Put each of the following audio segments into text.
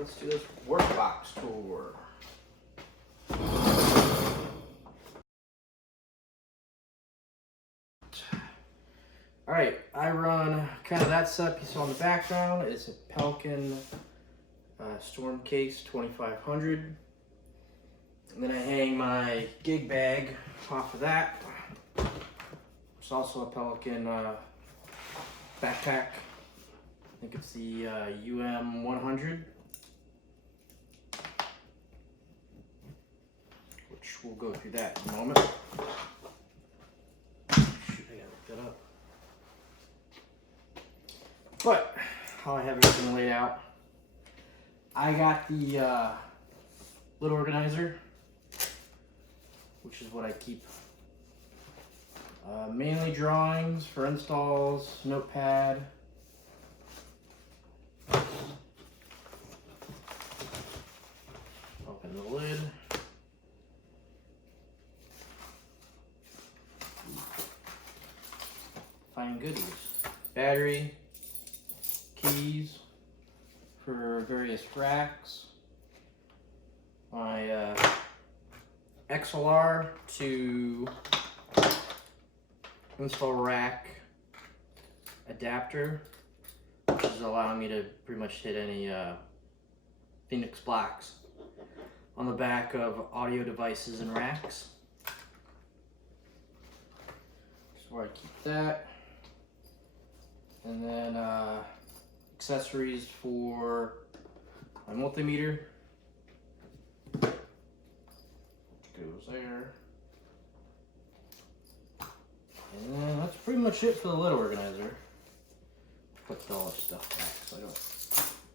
let's do this Workbox Tour. Alright, I run kind of that setup you saw in the background. It's a Pelican Storm Case 2500. And then I hang my gig bag off of that. It's also a Pelican backpack. I think it's the UM100, which we'll go through that in a moment. Shoot, I gotta look that up. But how I have everything laid out, I got the lid organizer, which is what I keep. Mainly drawings for installs, notepad. Open the lid. Find goodies. Battery, keys for various racks. My XLR to install rack adapter, which is allowing me to pretty much hit any Phoenix blocks on the back of audio devices and racks. That's where I keep that. And then accessories for my multimeter, which goes there. And then that's pretty much it for the lid organizer. Put all this stuff back so I don't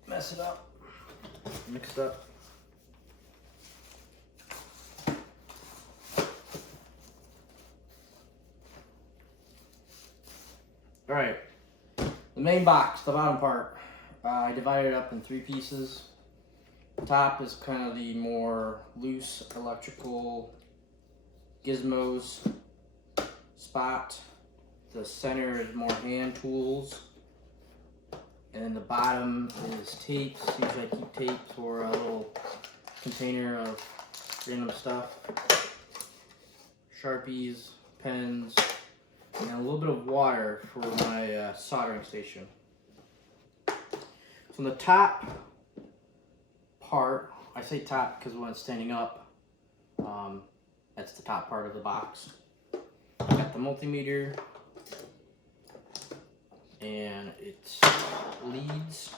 mess it up, mix it up. All right, the main box, the bottom part, I divided it up in 3 pieces. The top is kind of the more loose electrical gizmos spot. The center is more hand tools, and then the bottom is tapes. Usually I keep tapes or a little container of random stuff, Sharpies, pens, and a little bit of water for my soldering station. So on the top part, I say top because when it's standing up, that's the top part of the box. Got the multimeter and its leads.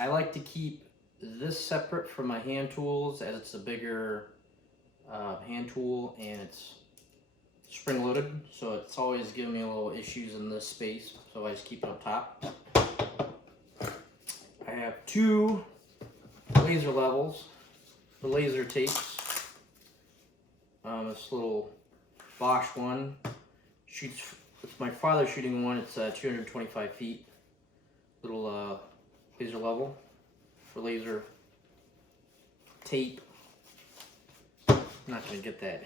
I like to keep this separate from my hand tools, as it's a bigger hand tool and it's spring loaded, so it's always giving me a little issues in this space, so I just keep it up top. I have 2 laser levels for laser tapes. This little Bosch one shoots, it's my father's shooting one, it's 225 feet. Little laser level for laser tape. I'm not gonna get that.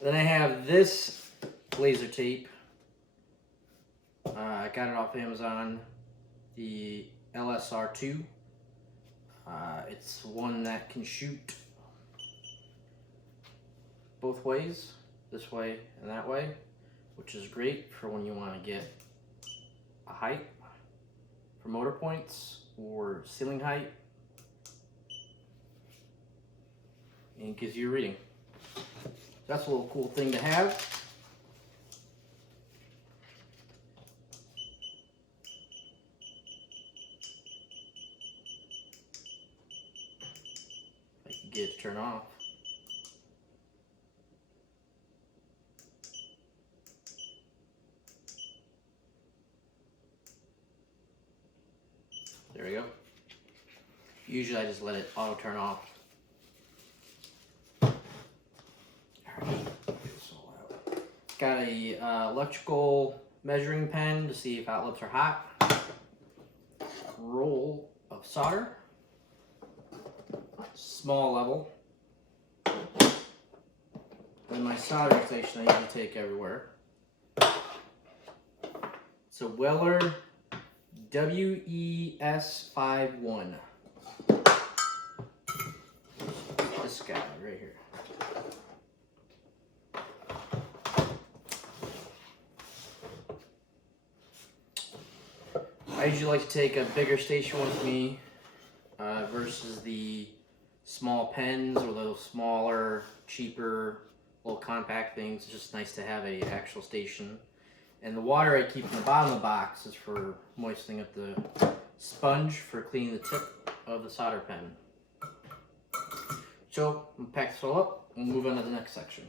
Then I have this laser tape. I got it off Amazon, the LSR2. It's one that can shoot both ways, this way and that way, which is great for when you want to get a height for motor points or ceiling height, and it gives you a reading. That's a little cool thing to have. I can get it to turn off. There we go. Usually I just let it auto turn off. Got a electrical measuring pen to see if outlets are hot. Roll of solder. Small level. And my soldering station I usually take everywhere. It's a Weller WES51. This guy right here. I usually like to take a bigger station with me versus the small pens or those smaller, cheaper, little compact things. It's just nice to have a actual station. And the water I keep in the bottom of the box is for moistening up the sponge for cleaning the tip of the solder pen. So I'm gonna pack this all up and move on to the next section.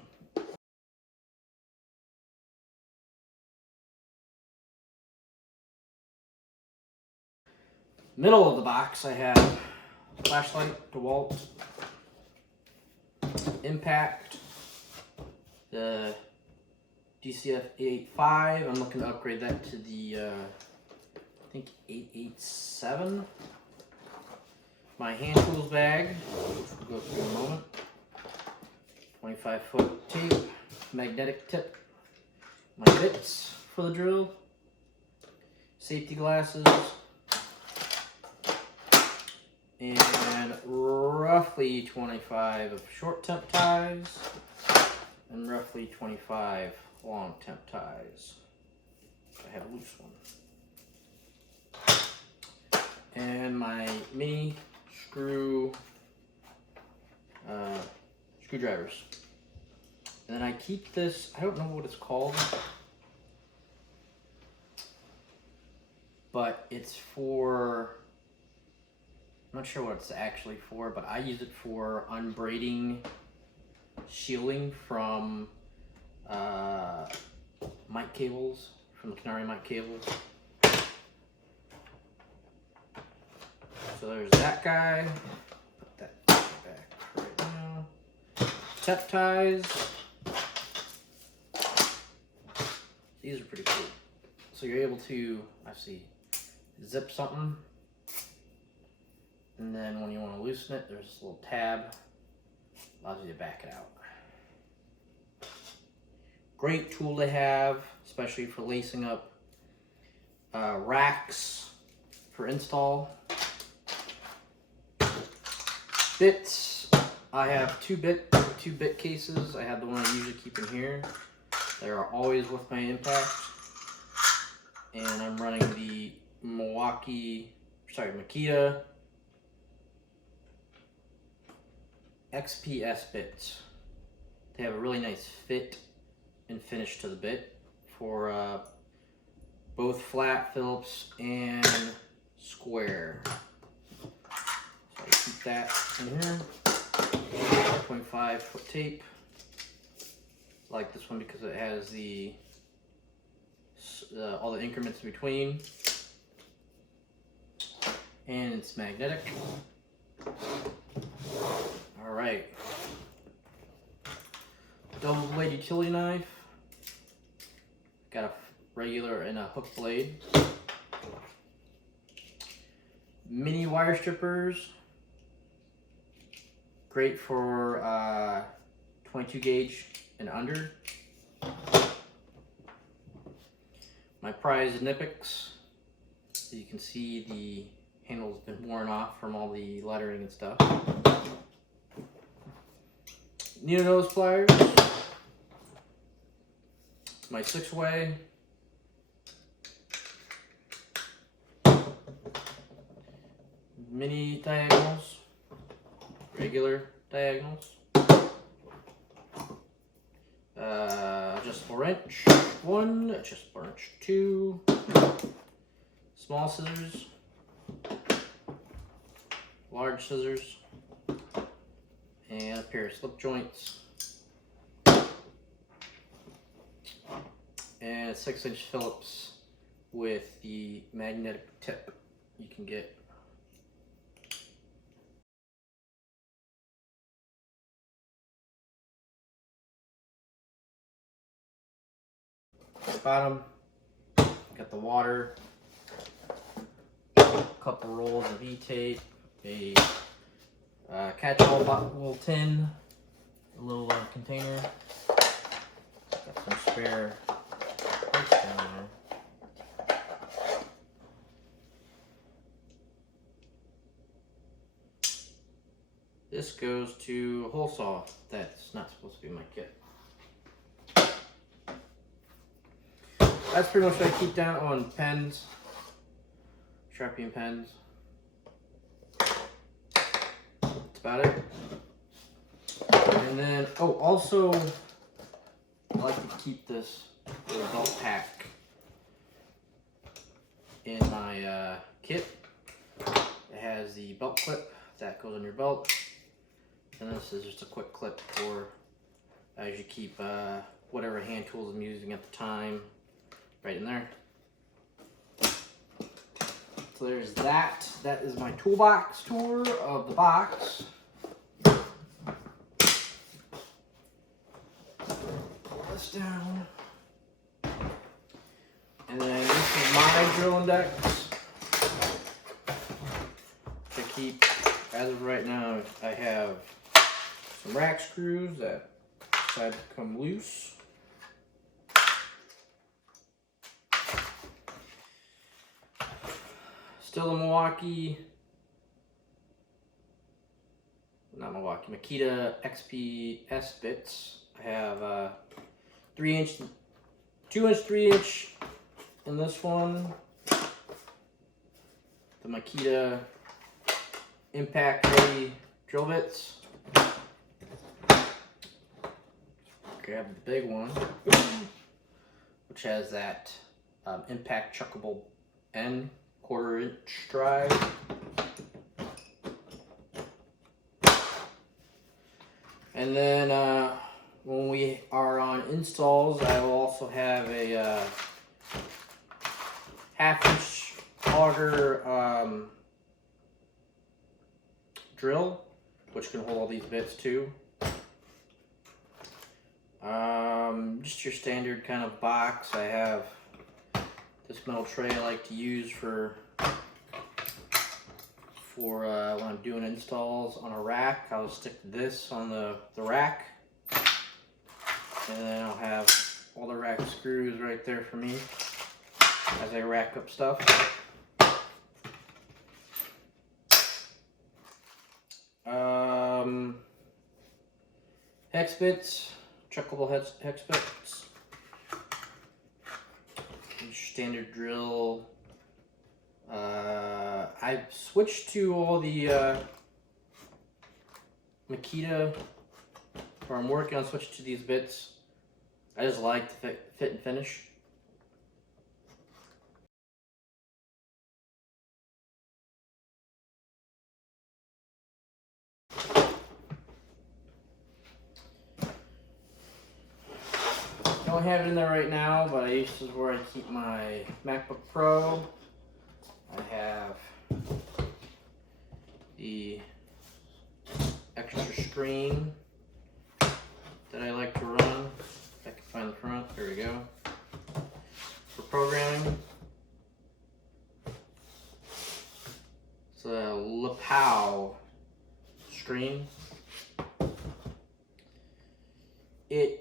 Middle of the box I have flashlight, DeWalt, impact, the DCF 885. I'm looking to upgrade that to the I think 887. My hand tools bag, which we'll go through in a moment. 25-foot tape, magnetic tip, my bits for the drill, safety glasses, and roughly 25 of short temp ties and roughly 25 long temp ties. I have a loose one. And my mini screwdrivers. And then I keep this, I don't know what it's called, but it's for, I'm not sure what it's actually for, but I use it for unbraiding shielding from mic cables, from the Canary mic cables. So there's that guy. Put that back right now. Temp ties. These are pretty cool. So you're able to, I see, zip something. And then when you want to loosen it, there's this little tab. Allows you to back it out. Great tool to have, especially for lacing up racks for install. Bits. I have two bit cases. I have the one I usually keep in here. They are always with my impact. And I'm running the Makita XPS bits. They have a really nice fit and finish to the bit for both flat Phillips and square. So I keep that in here. 25-foot tape. I like this one because it has the all the increments in between, and it's magnetic. All right, double blade utility knife. Got a regular and a hook blade. Mini wire strippers. Great for 22 gauge and under. My prized Knipex. So you can see the handle's been worn off from all the lettering and stuff. Needle nose pliers. My 6-way. Mini diagonals. Regular diagonals. Adjustable wrench 1, adjustable wrench 2, small scissors, large scissors, and a pair of slip joints, and a 6-inch Phillips with the magnetic tip you can get. Bottom, got the water, a couple rolls of E-tape, a catch-all little tin, a little container, got some spare parts down there. This goes to a hole saw. That's not supposed to be in my kit. That's pretty much what I keep down on pens, Sharpie and pens. That's about it. And then, oh, also, I like to keep this little belt pack in my kit. It has the belt clip that goes on your belt. And this is just a quick clip for as you keep whatever hand tools I'm using at the time right in there. So there's that. That is my toolbox tour of the box. Pull this down. And then this is my drill index. To keep, as of right now, I have some rack screws that decided to come loose. Still the Makita XPS bits. I have 3-inch, 2-inch, 3-inch in this one. The Makita impact ready drill bits. Grab the big one, which has that impact chuckable end, 1/4-inch drive. And then when we are on installs, I will also have a 1/2-inch auger drill, which can hold all these bits too. Just your standard kind of box. I have this metal tray I like to use for when I'm doing installs on a rack. I'll stick this on the rack, and then I'll have all the rack screws right there for me as I rack up stuff. Hex bits, chuckable hex bits. Standard drill. I've switched to all the Makita, or I'm working on switching to these bits. I just like the fit and finish. Don't have it in there right now, but this is where I keep my MacBook Pro. I have the extra screen that I like to run. If I can find the front, there we go. For programming. It's a lapel screen.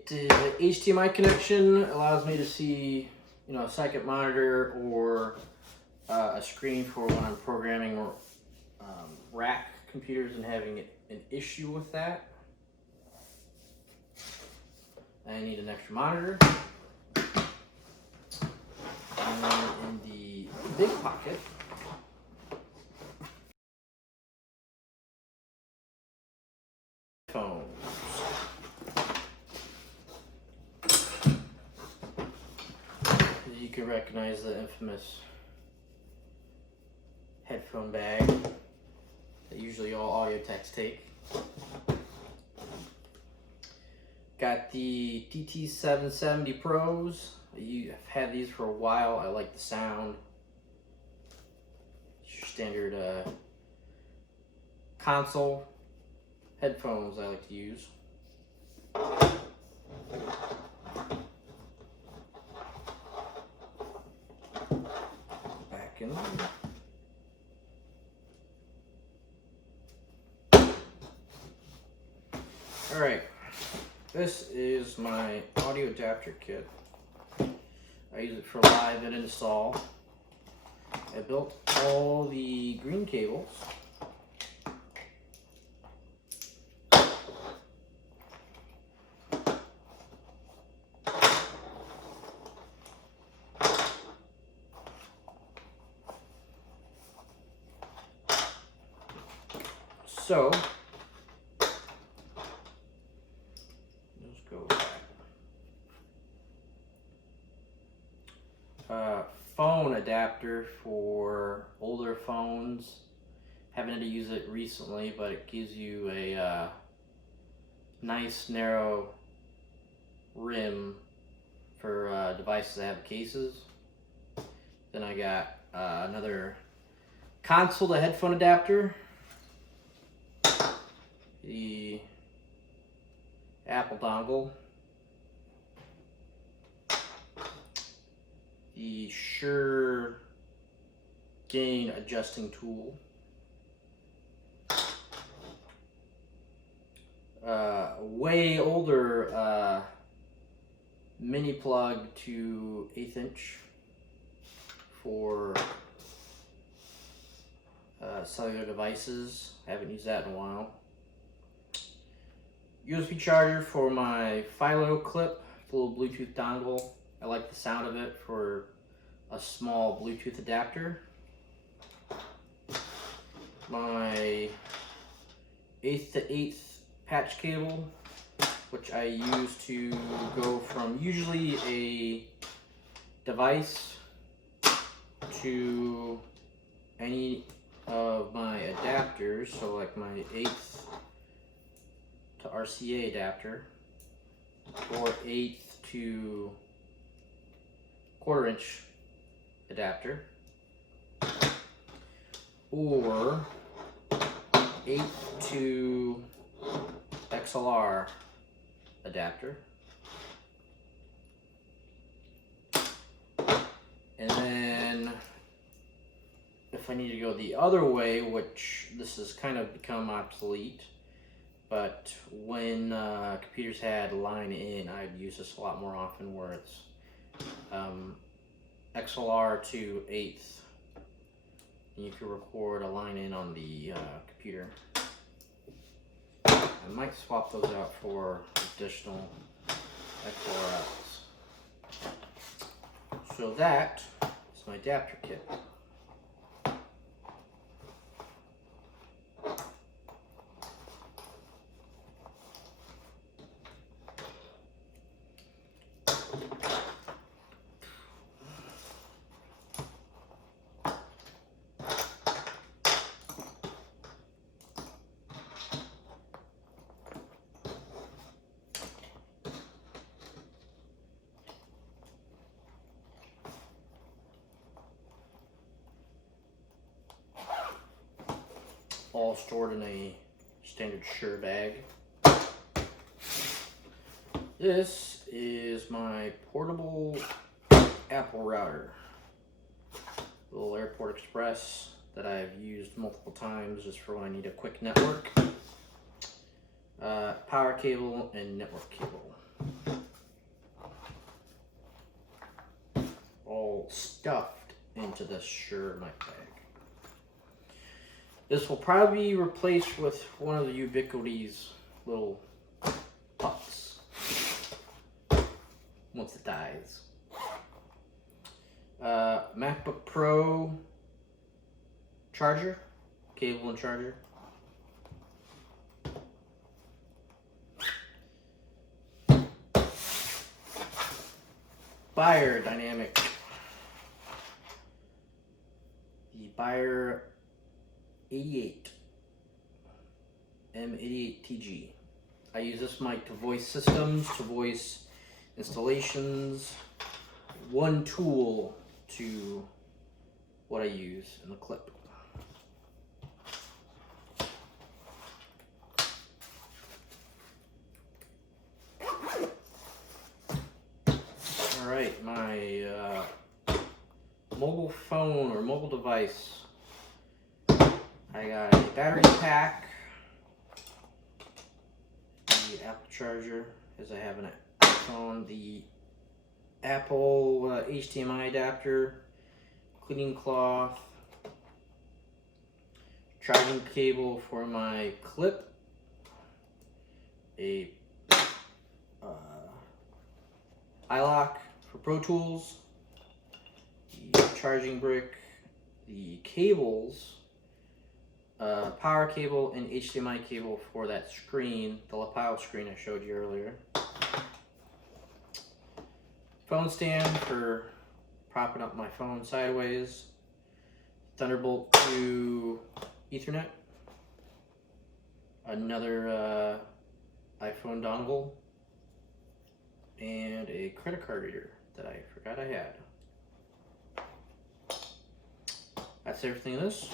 The HDMI connection allows me to see, a second monitor or a screen for when I'm programming rack computers and having an issue with that. I need an extra monitor. And then in the big pocket, phone. You can recognize the infamous headphone bag that usually all audio techs take. Got the DT770 Pros. I've had these for a while. I like the sound. It's your standard console headphones I like to use. Back in there. All right, this is my audio adapter kit. I use it for live and install. I built all the green cables. So let's go with that. Phone adapter for older phones. Haven't had to use it recently, but it gives you a nice narrow rim for devices that have cases. Then I got another console to headphone adapter. The Apple dongle. The Shure gain adjusting tool. Way older mini plug to 1/8 inch for cellular devices. I haven't used that in a while. USB charger for my Philo clip, the little Bluetooth dongle. I like the sound of it for a small Bluetooth adapter. My 1/8 to 1/8 patch cable, which I use to go from usually a device to any of my adapters, so like my 1/8 to RCA adapter, or 1/8 to 1/4 inch adapter, or 1/8 to XLR adapter. And then if I need to go the other way, which this has kind of become obsolete, but when computers had line in, I'd use this a lot more often, where it's XLR to 1/8, and you can record a line in on the computer. I might swap those out for additional XLR outs. So that is my adapter kit. All stored in a standard Shure bag. This is my portable Apple router, little Airport Express that I've used multiple times just for when I need a quick network. Power cable and network cable. All stuffed into this Shure mic bag. This will probably be replaced with one of the Ubiquity's little pucks once it dies. MacBook Pro charger, cable and charger. Bayer Dynamic. The Bayer 88 M88TG. I use this mic to voice systems, to voice installations. One tool to what I use in the clip. All right, my mobile phone or mobile device. I got a battery pack, the Apple charger, as I have an iPhone, the Apple HDMI adapter, cleaning cloth, charging cable for my clip, a iLock for Pro Tools, the charging brick, the cables power cable and HDMI cable for that screen, the lapel screen I showed you earlier. Phone stand for propping up my phone sideways. Thunderbolt to Ethernet. Another iPhone dongle. And a credit card reader that I forgot I had. That's everything in this.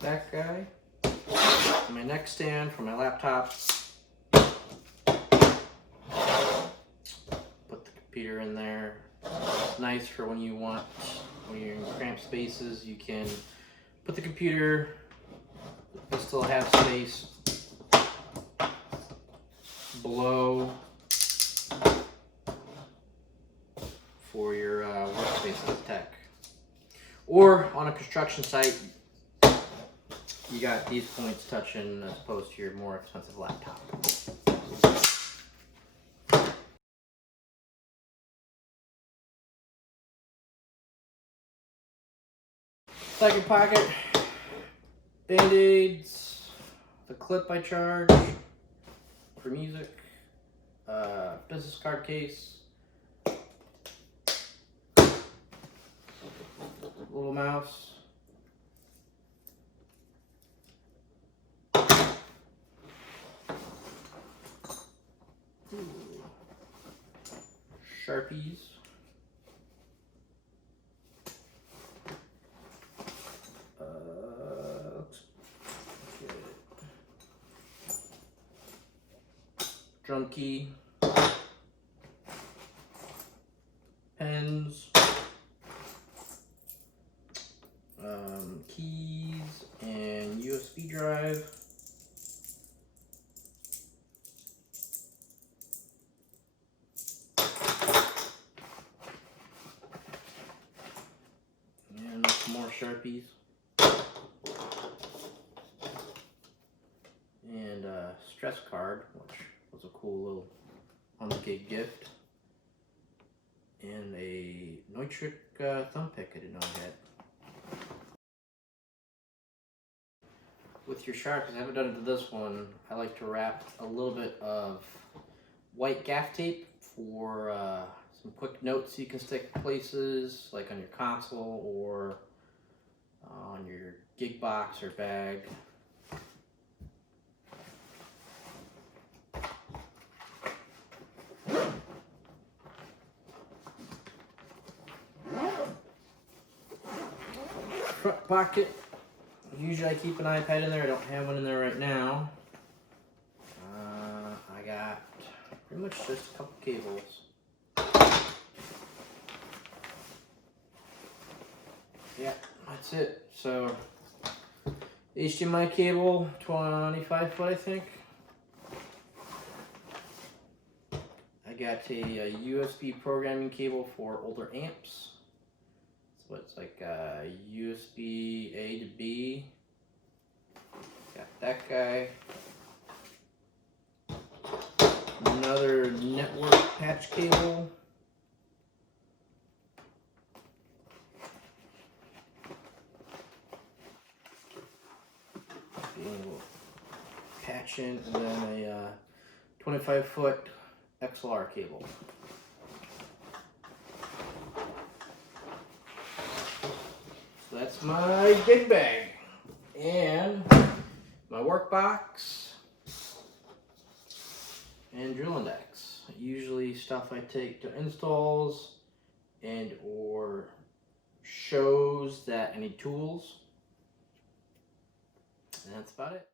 That guy. My neck stand for my laptop. Put the computer in there. It's nice for when you're in cramped spaces, you can put the computer, you still have space below for your workspace as tech. Or on a construction site, you got these points touching as opposed to your more expensive laptop. Second pocket, Band-Aids, the clip I charge for music, business card case, little mouse, Sharpies, drum key, pens, keys, and USB drive. And some more Sharpies. And a stress card, which was a cool little on-the-gig gift. And a Neutrik thumb pick I didn't know I had. With your Sharpies, I haven't done it to this one, I like to wrap a little bit of white gaff tape for some quick notes you can stick places, like on your console or on your gig box or bag. Front pocket. Usually I keep an iPad in there. I don't have one in there right now. I got pretty much just a couple cables. Yeah, that's it. So HDMI cable, 25 foot I think. I got a USB programming cable for older amps. So it's like USB A to B. Got that guy. Another network patch cable. Patch in, and then a 25 foot XLR cable. So that's my gig bag and my Workbox and drill index. Usually stuff I take to installs and or shows that I need tools. And that's about it.